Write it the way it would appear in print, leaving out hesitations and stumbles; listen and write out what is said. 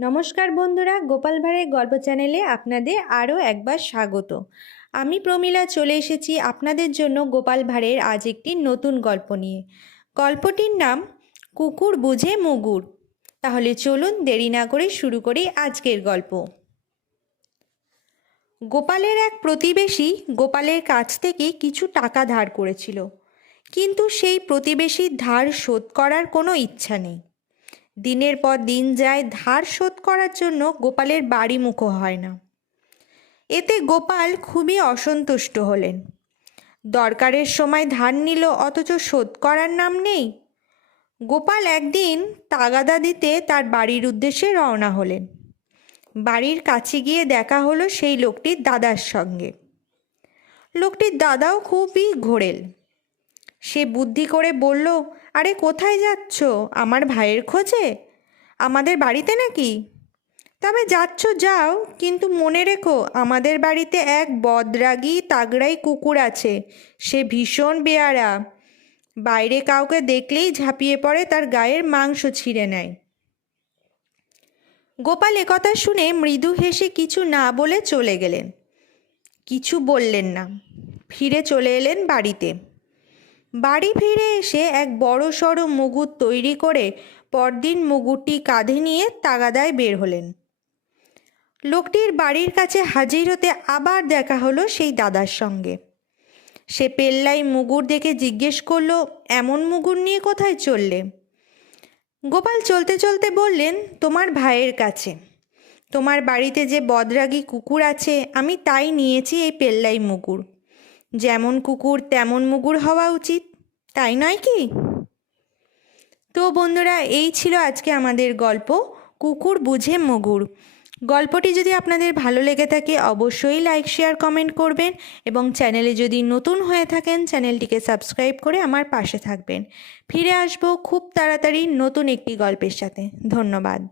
নমস্কার বন্ধুরা, গোপাল ভাঁড়ের গল্প চ্যানেলে আপনাদের আরও একবার স্বাগত। আমি প্রমীলা চলে এসেছি আপনাদের জন্য গোপাল ভাঁড়ের আজ একটি নতুন গল্প নিয়ে। গল্পটির নাম কুকুর বুঝে মুগুর। তাহলে চলুন দেরি না করে শুরু করি আজকের গল্প। গোপালের এক প্রতিবেশী গোপালের কাছ থেকে কিছু টাকা ধার করেছিল, কিন্তু সেই প্রতিবেশীর ধার শোধ করার কোনো ইচ্ছা নেই। দিনের পর দিন যায়, ধার শোধ করার জন্য গোপালের বাড়ি মুখো হয় না। এতে গোপাল খুবই অসন্তুষ্ট হলেন। দরকারের সময় ধার নিল, অথচ শোধ করার নাম নেই। গোপাল একদিন তাগাদা দিতে তার বাড়ির উদ্দেশ্যে রওনা হলেন। বাড়ির কাছে গিয়ে দেখা হলো সেই লোকটির দাদার সঙ্গে। লোকটির দাদাও খুবই ঘোরেল। সে বুদ্ধি করে বলল, আরে কোথায় যাচ্ছ? আমার ভাইয়ের খোঁজে? আমাদের বাড়িতে নাকি? তবে যাচ্ছ যাও, কিন্তু মনে রেখো আমাদের বাড়িতে এক বদরাগী তাগড়াই কুকুর আছে। সে ভীষণ বেয়াড়া। বাইরে কাউকে দেখলেই ঝাঁপিয়ে পড়ে তার গায়ের মাংস ছিঁড়ে নেয়। গোপাল একথা শুনে মৃদু হেসে কিছু না বলে চলে গেলেন। কিছু বললেন না, ফিরে চলে এলেন বাড়িতে। বাড়ি ফিরে এসে এক বড় সড়ো মুগুর তৈরি করে পরদিন মুগুরটি কাঁধে নিয়ে তাগাদায় বের হলেন। লোকটির বাড়ির কাছে হাজির হতে আবার দেখা হলো সেই দাদার সঙ্গে। সে পেল্লাই মুগুর দেখে জিজ্ঞেস করলো, এমন মুগুর নিয়ে কোথায় চললে? গোপাল চলতে চলতে বললেন, তোমার ভাইয়ের কাছে। তোমার বাড়িতে যে বদরাগী কুকুর আছে, আমি তাই নিয়েছি এই পেল্লাই মুগুর। যেমন কুকুর তেমন মুগুর হওয়া উচিত, তাই নয় কি? তো বন্ধুরা, এই ছিল আজকে আমাদের গল্প কুকুর বুঝে মুগুর। গল্পটি যদি আপনাদের ভালো লেগে থাকে অবশ্যই লাইক শেয়ার কমেন্ট করবেন, এবং চ্যানেলে যদি নতুন হয়ে থাকেন চ্যানেলটিকে সাবস্ক্রাইব করে আমার পাশে থাকবেন। ফিরে আসবো খুব তাড়াতাড়ি নতুন একটি গল্পের সাথে। ধন্যবাদ।